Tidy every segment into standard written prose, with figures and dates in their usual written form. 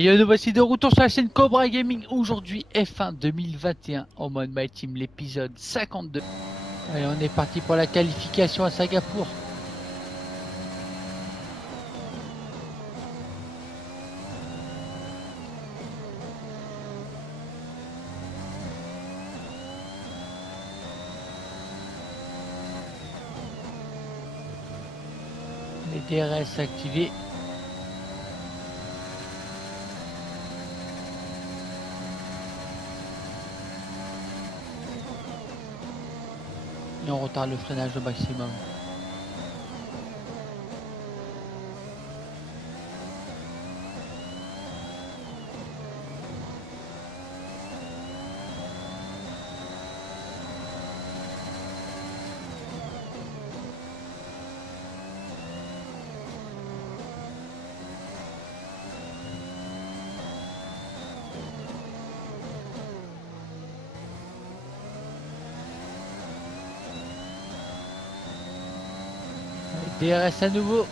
Et nous voici de retour sur la chaîne Cobra Gaming. Aujourd'hui, F1 2021 en mode My Team, l'épisode 52. Allez, on est parti pour la qualification à Singapour. Les DRS activés. Et on retarde le freinage au maximum. DRS à nouveau.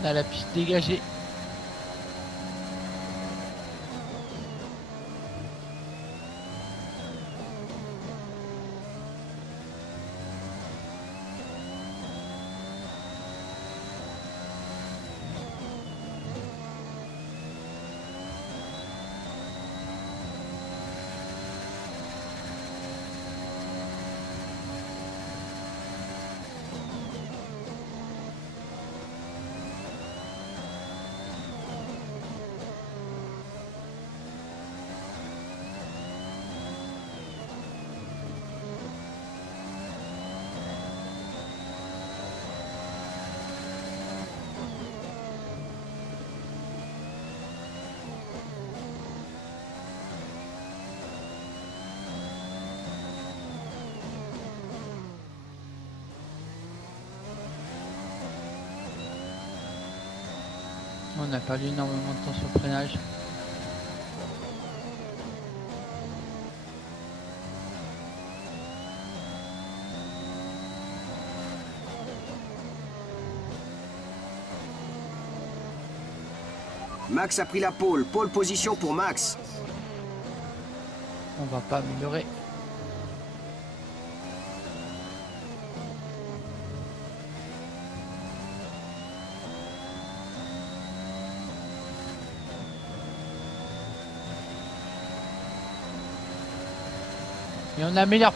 On a la piste dégagée. On a perdu énormément de temps sur le freinage. Max a pris la pole. Pole position pour Max. On va pas améliorer. Et on améliore.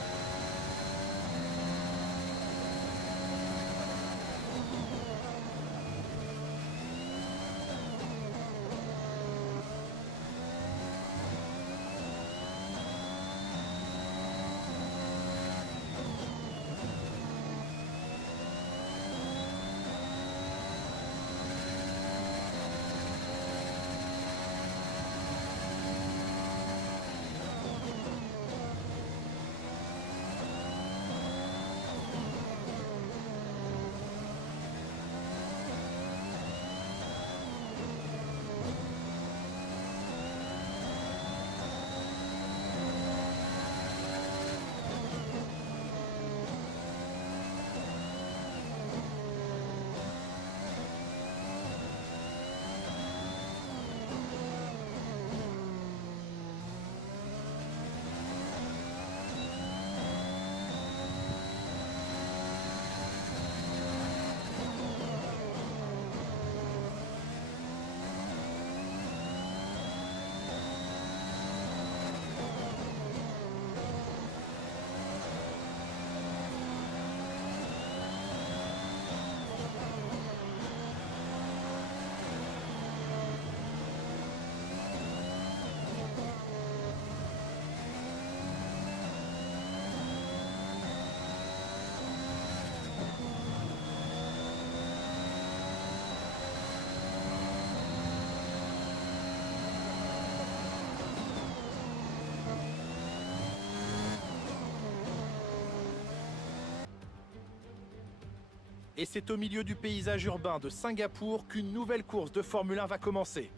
Et c'est au milieu du paysage urbain de Singapour qu'une nouvelle course de Formule 1 va commencer.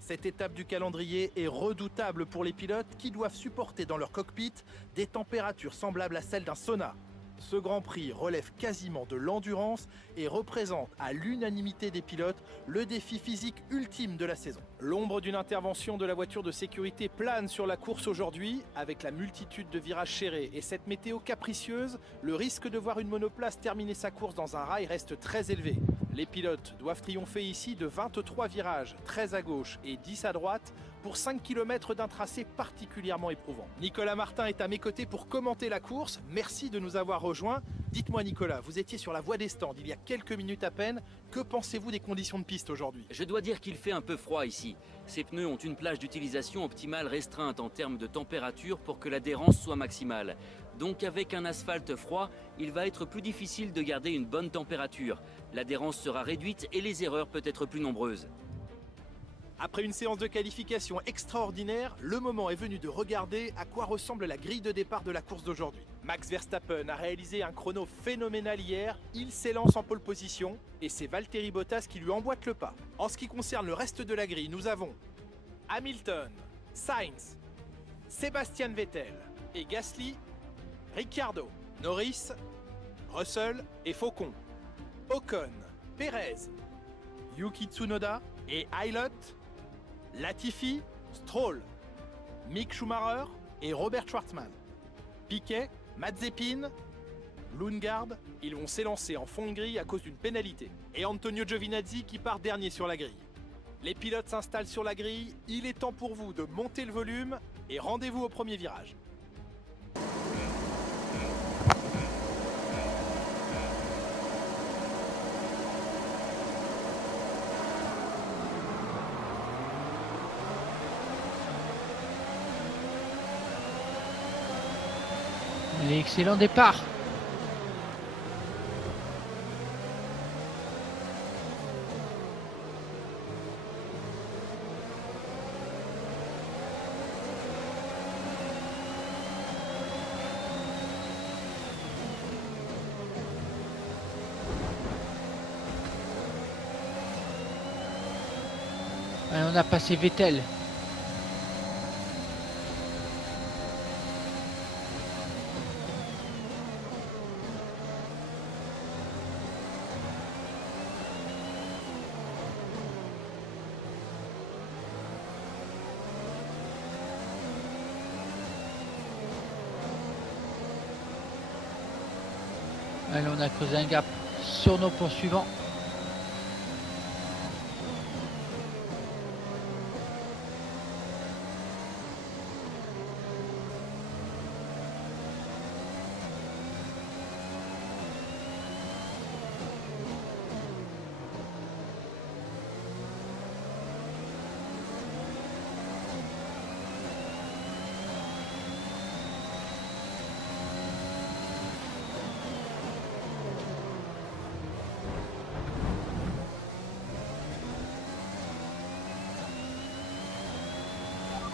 Cette étape du calendrier est redoutable pour les pilotes qui doivent supporter dans leur cockpit des températures semblables à celles d'un sauna. Ce Grand Prix relève quasiment de l'endurance et représente à l'unanimité des pilotes le défi physique ultime de la saison. L'ombre d'une intervention de la voiture de sécurité plane sur la course aujourd'hui. Avec la multitude de virages serrés et cette météo capricieuse, le risque de voir une monoplace terminer sa course dans un rail reste très élevé. Les pilotes doivent triompher ici de 23 virages, 13 à gauche et 10 à droite, pour 5 km d'un tracé particulièrement éprouvant. Nicolas Martin est à mes côtés pour commenter la course. Merci de nous avoir rejoints. Dites-moi Nicolas, vous étiez sur la voie des stands il y a quelques minutes à peine. Que pensez-vous des conditions de piste aujourd'hui? Je dois dire qu'il fait un peu froid ici. Ces pneus ont une plage d'utilisation optimale restreinte en termes de température pour que l'adhérence soit maximale. Donc avec un asphalte froid, il va être plus difficile de garder une bonne température. L'adhérence sera réduite et les erreurs peuvent être plus nombreuses. Après une séance de qualification extraordinaire, le moment est venu de regarder à quoi ressemble la grille de départ de la course d'aujourd'hui. Max Verstappen a réalisé un chrono phénoménal hier, il s'élance en pole position et c'est Valtteri Bottas qui lui emboîte le pas. En ce qui concerne le reste de la grille, nous avons Hamilton, Sainz, Sebastian Vettel et Gasly, Ricciardo, Norris, Russell et Faucon, Ocon, Perez, Yuki Tsunoda et Aylot, Latifi, Stroll, Mick Schumacher et Robert Schwartzman. Piquet, Mazepin, Lundgaard, ils vont s'élancer en fond de grille à cause d'une pénalité. Et Antonio Giovinazzi qui part dernier sur la grille. Les pilotes s'installent sur la grille, il est temps pour vous de monter le volume et rendez-vous au premier virage. L'excellent départ. Allez, on a passé Vettel. Allez, on a creusé un gap sur nos poursuivants.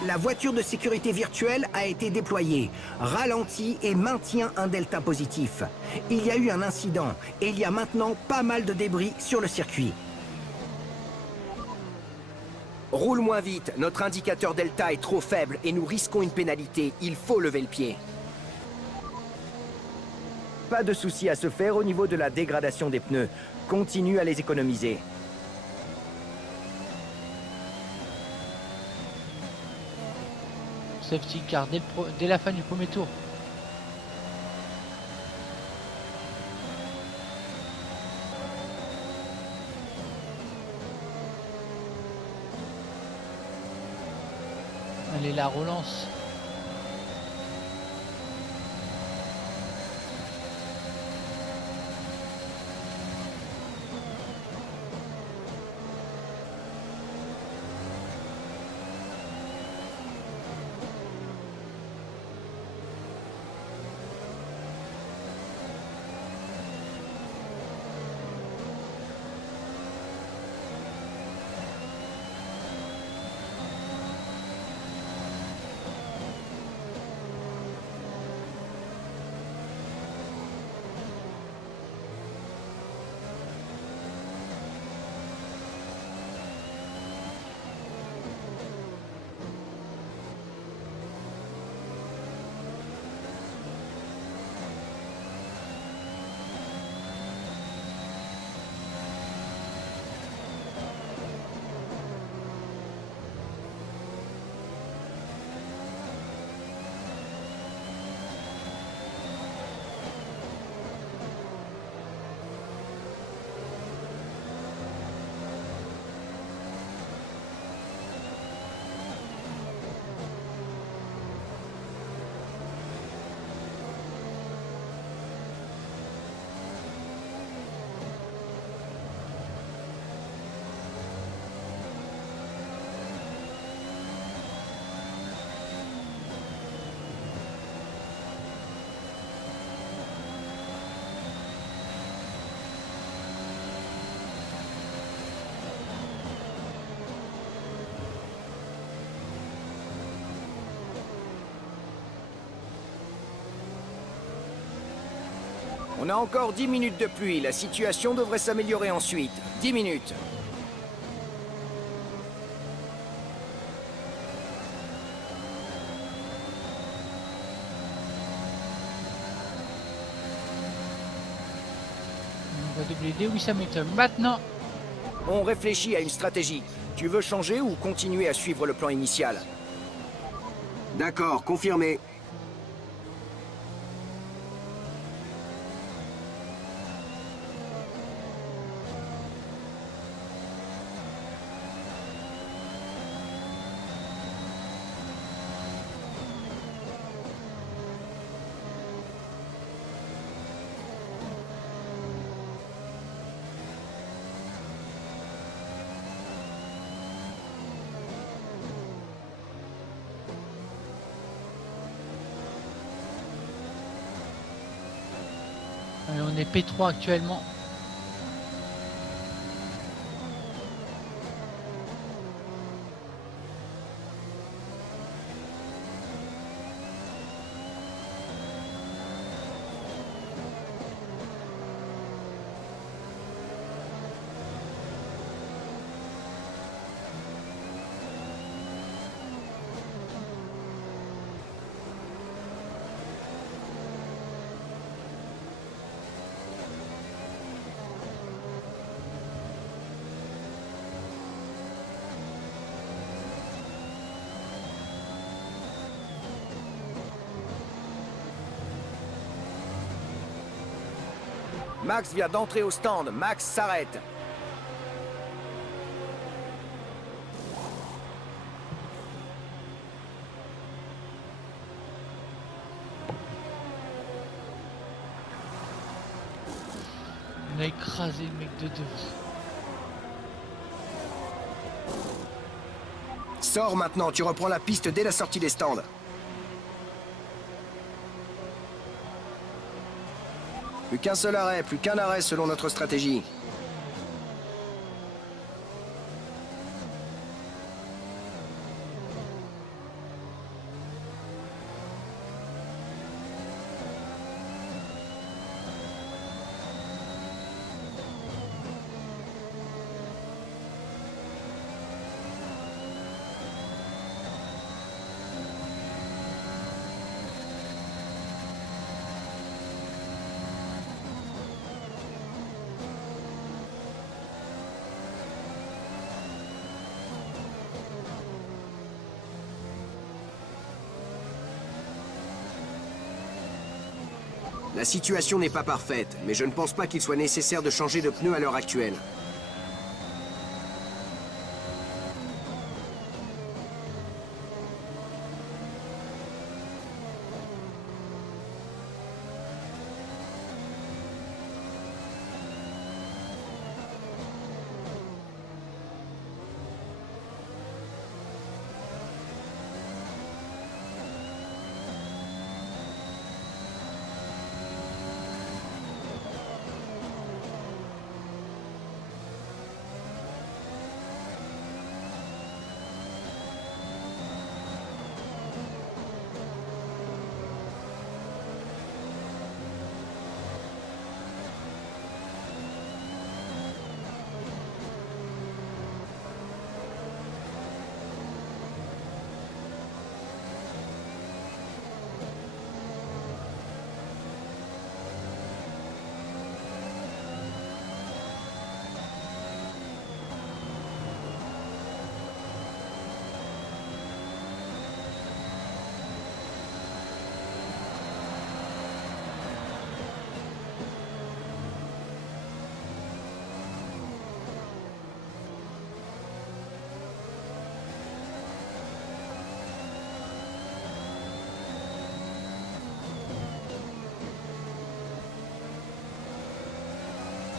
La voiture de sécurité virtuelle a été déployée, ralentit et maintient un delta positif. Il y a eu un incident et il y a maintenant pas mal de débris sur le circuit. Roule moins vite, notre indicateur delta est trop faible et nous risquons une pénalité. Il faut lever le pied. Pas de souci à se faire au niveau de la dégradation des pneus. Continue à les économiser. Safety car dès la fin du premier tour. Allez, la relance. On a encore 10 minutes de pluie. La situation devrait s'améliorer ensuite. 10 minutes. On va doubler Lewis Hamilton maintenant. On réfléchit à une stratégie. Tu veux changer ou continuer à suivre le plan initial? D'accord, confirmé. Allez, on est P3 actuellement. Max vient d'entrer au stand. Max s'arrête. On a écrasé le mec de devant. Sors maintenant, tu reprends la piste dès la sortie des stands. Plus qu'un seul arrêt, plus qu'un arrêt selon notre stratégie. La situation n'est pas parfaite, mais je ne pense pas qu'il soit nécessaire de changer de pneus à l'heure actuelle.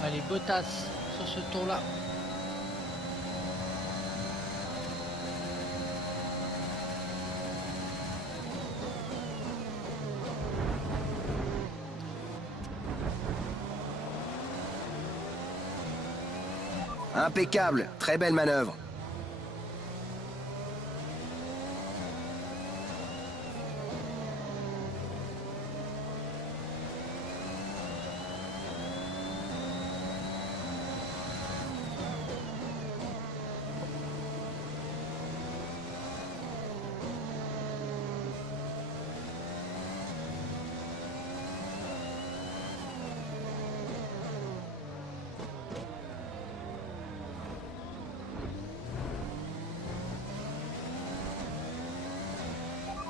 Allez, Bottas sur ce tour-là. Impeccable, très belle manœuvre.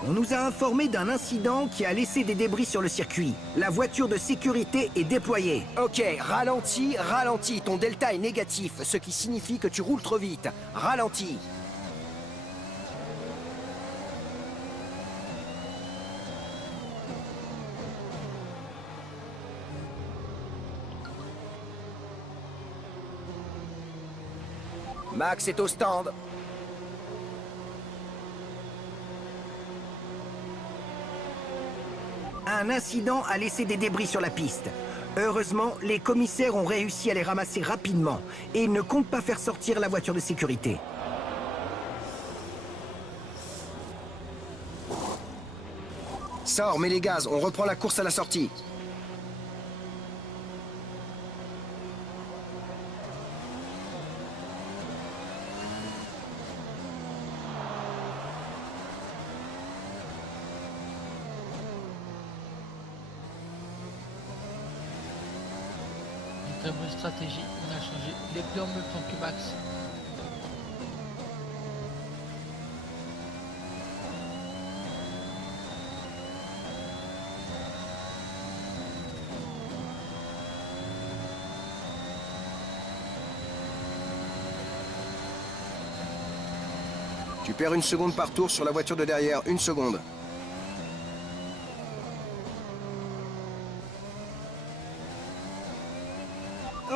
On nous a informé d'un incident qui a laissé des débris sur le circuit. La voiture de sécurité est déployée. Ok, ralentis, ralentis. Ton delta est négatif, ce qui signifie que tu roules trop vite. Ralentis. Max est au stand. Un incident a laissé des débris sur la piste. Heureusement, les commissaires ont réussi à les ramasser rapidement et ils ne comptent pas faire sortir la voiture de sécurité. Sors, mets les gaz, on reprend la course à la sortie. Très bonne stratégie, on a changé les pneus en même temps que Max. Tu perds 1 seconde par tour sur la voiture de derrière, 1 seconde.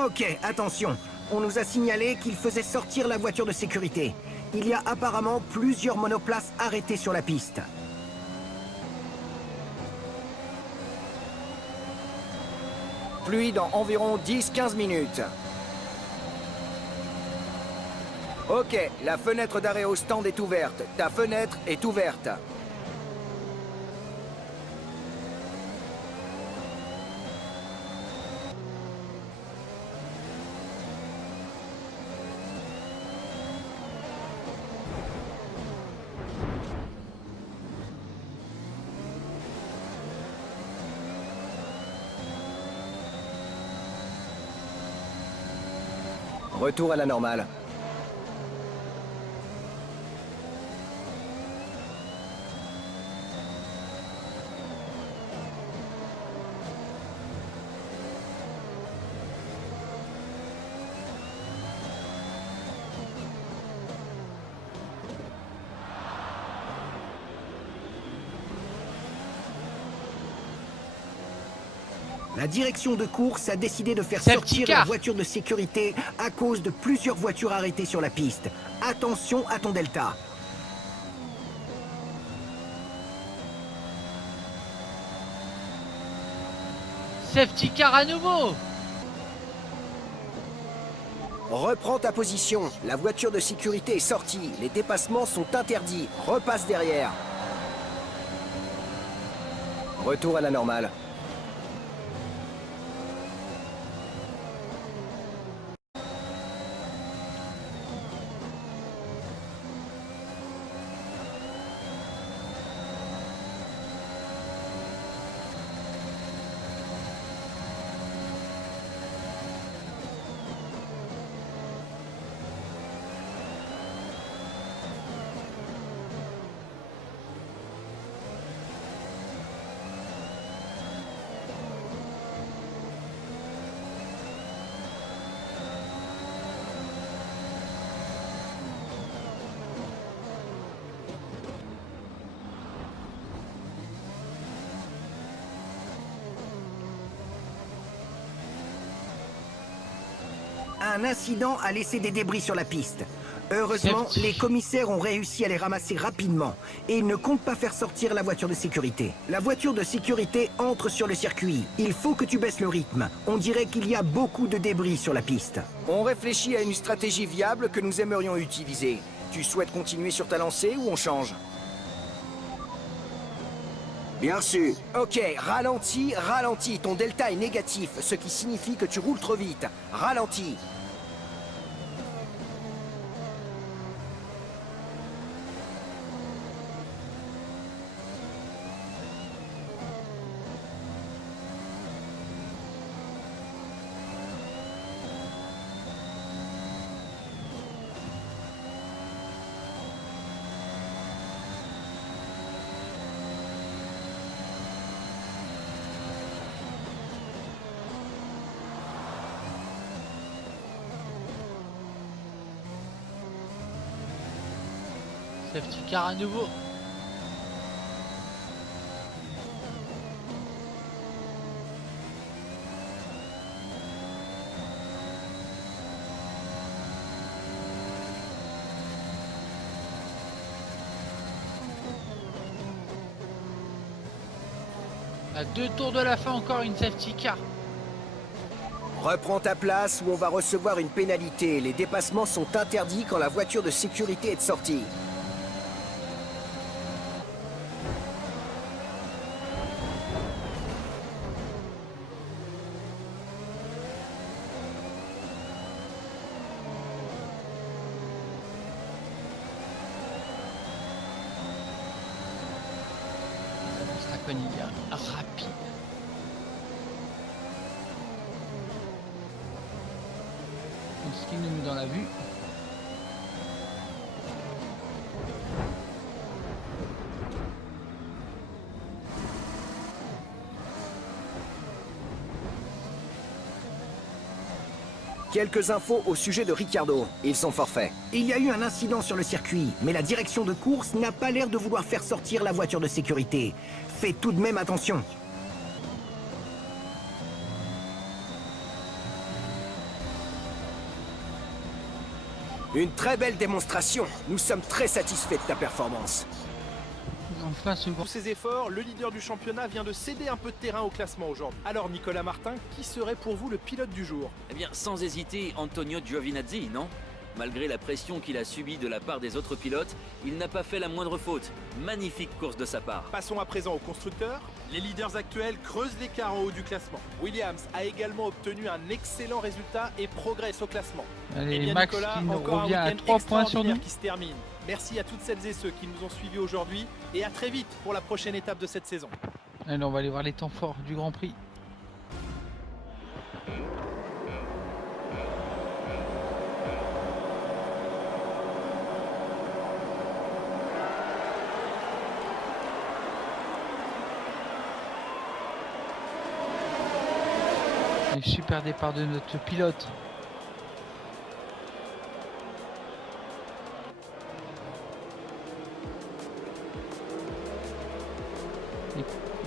Ok, attention. On nous a signalé qu'il faisait sortir la voiture de sécurité. Il y a apparemment plusieurs monoplaces arrêtées sur la piste. Pluie dans environ 10-15 minutes. Ok, la fenêtre d'arrêt au stand est ouverte. Ta fenêtre est ouverte. Retour à la normale. La direction de course a décidé de faire Safety sortir car. la voiture de sécurité à cause de plusieurs voitures arrêtées sur la piste. Attention à ton delta. Safety car à nouveau. Reprends ta position. La voiture de sécurité est sortie. Les dépassements sont interdits. Repasse derrière. Retour à la normale. Un incident a laissé des débris sur la piste. Heureusement, Safety. les commissaires ont réussi à les ramasser rapidement et ils ne comptent pas faire sortir la voiture de sécurité. La voiture de sécurité entre sur le circuit. Il faut que tu baisses le rythme. On dirait qu'il y a beaucoup de débris sur la piste. On réfléchit à une stratégie viable que nous aimerions utiliser. Tu souhaites continuer sur ta lancée ou on change? Bien sûr. Ok, ralentis, ralentis. Ton delta est négatif, ce qui signifie que tu roules trop vite. Ralentis. Safety car à nouveau. À 2 tours de la fin, encore une safety car. Reprends ta place ou on va recevoir une pénalité. Les dépassements sont interdits quand la voiture de sécurité est de sortie. Straconi rapide. Ce qui nous met dans la vue. Quelques infos au sujet de Ricardo. Ils sont forfaits. Il y a eu un incident sur le circuit, mais la direction de course n'a pas l'air de vouloir faire sortir la voiture de sécurité. Fais tout de même attention. Une très belle démonstration. Nous sommes très satisfaits de ta performance. Enfin, Tous ces efforts, le leader du championnat vient de céder un peu de terrain au classement aujourd'hui. Alors Nicolas Martin, qui serait pour vous le pilote du jour? Eh bien, sans hésiter, Antonio Giovinazzi, non? Malgré la pression qu'il a subie de la part des autres pilotes, il n'a pas fait la moindre faute. Magnifique course de sa part. Passons à présent aux constructeurs. Les leaders actuels creusent l'écart en haut du classement. Williams a également obtenu un excellent résultat et progresse au classement. Allez, Eh bien, Max Nicolas, qui nous encore revient un à week-end 3 points sur nous. extraordinaire qui se termine. Merci à toutes celles et ceux qui nous ont suivis aujourd'hui et à très vite pour la prochaine étape de cette saison. Allez, on va aller voir les temps forts du Grand Prix. Et super départ de notre pilote.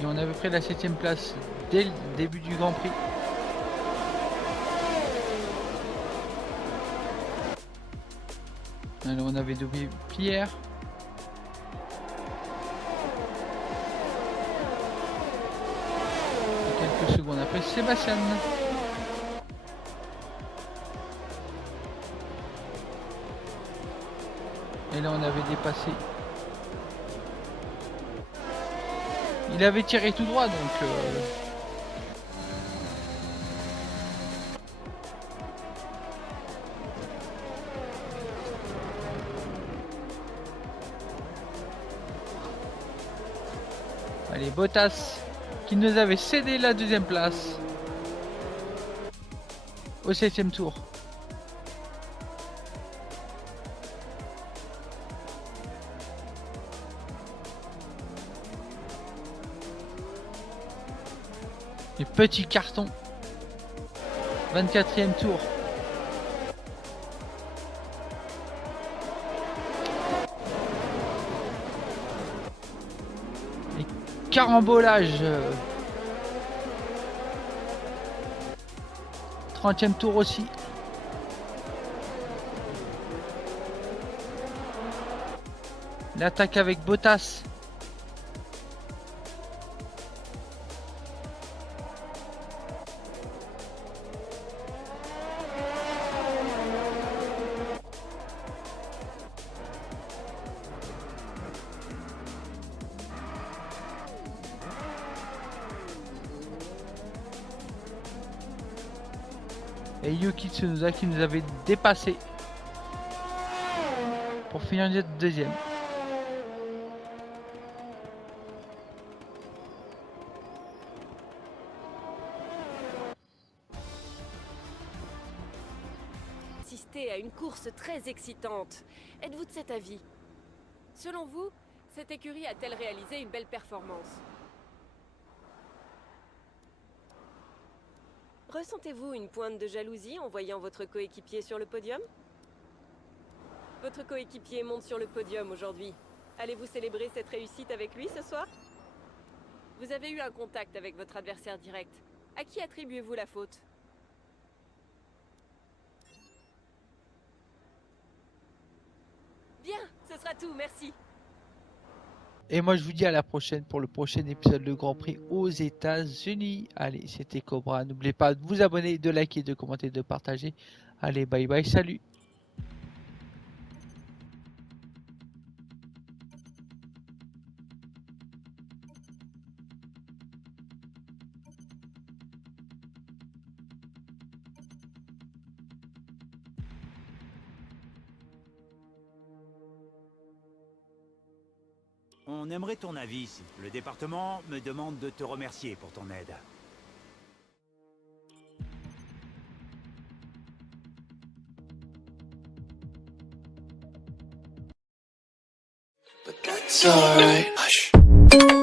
Et on avait pris la 7ème place dès le début du Grand Prix. Alors on avait doublé Pierre. Et quelques secondes après Sébastien. Et là on avait dépassé. Il avait tiré tout droit donc allez, Bottas qui nous avait cédé la 2ème place au 7ème tour. Et petit carton. 24e tour. Et carambolage. 30e tour aussi. L'attaque avec Bottas. Et Yuki Tsunoda qui nous avait dépassé pour finir notre 2ème. Assisté à une course très excitante. Êtes-vous de cet avis? Selon vous, cette écurie a-t-elle réalisé une belle performance? Ressentez-vous une pointe de jalousie en voyant votre coéquipier sur le podium? Votre coéquipier monte sur le podium aujourd'hui. Allez-vous célébrer cette réussite avec lui ce soir? Vous avez eu un contact avec votre adversaire direct. À qui attribuez-vous la faute? Bien, ce sera tout, merci. Et moi, je vous dis à la prochaine pour le prochain épisode de Grand Prix aux États-Unis. Allez, c'était Cobra. N'oubliez pas de vous abonner, de liker, de commenter, de partager. Allez, bye bye, salut. On aimerait ton avis. Le département me demande de te remercier pour ton aide. But that's alright. Hush.